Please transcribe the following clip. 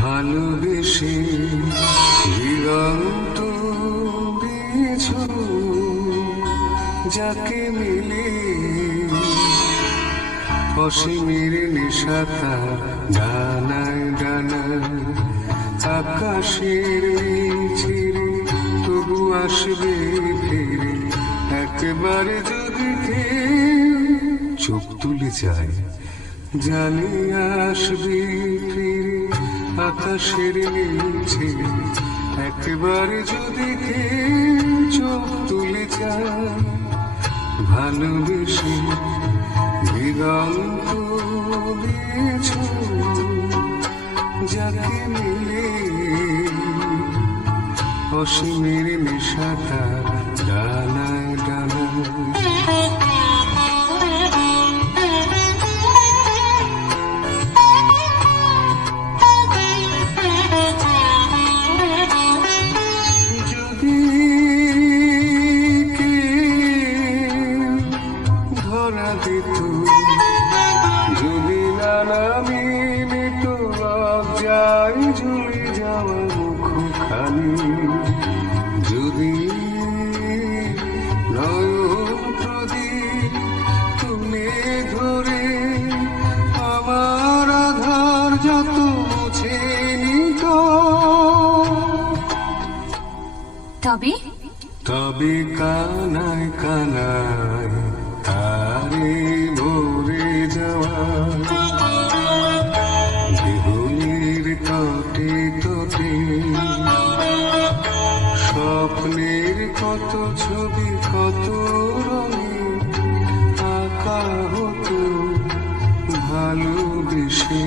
ভালোবেসে দিগন্ত দিয়েছো যাকে মিলে অসীমের নেশাতা ডানায় ডানায় আকাশের ছেড়ে তবু আসবে ফিরে একবারে যদি চোখ তুলে যায় জানি আসবে ফিরে আকাশের নিচে একবারে যদি চোখ তুলে যায় ভালোবেসে দিগন্ত দিয়েছো যাকে মিলে অসীমের নেশাটা ডানায় ডানায় যদি নামি নিতো লজ্জায় ঝুলে যাওয়া মুখখানি যদি নয়ন প্রদীপ তুলে ধরে আমার আধার যত মুছে নিত তবে তবে কানায় কানায় তারে ভরে যাওয়া দেহলির তটে তটে স্বপ্নের কত ছবি কত রঙে আঁকা হতো ভালোবেসে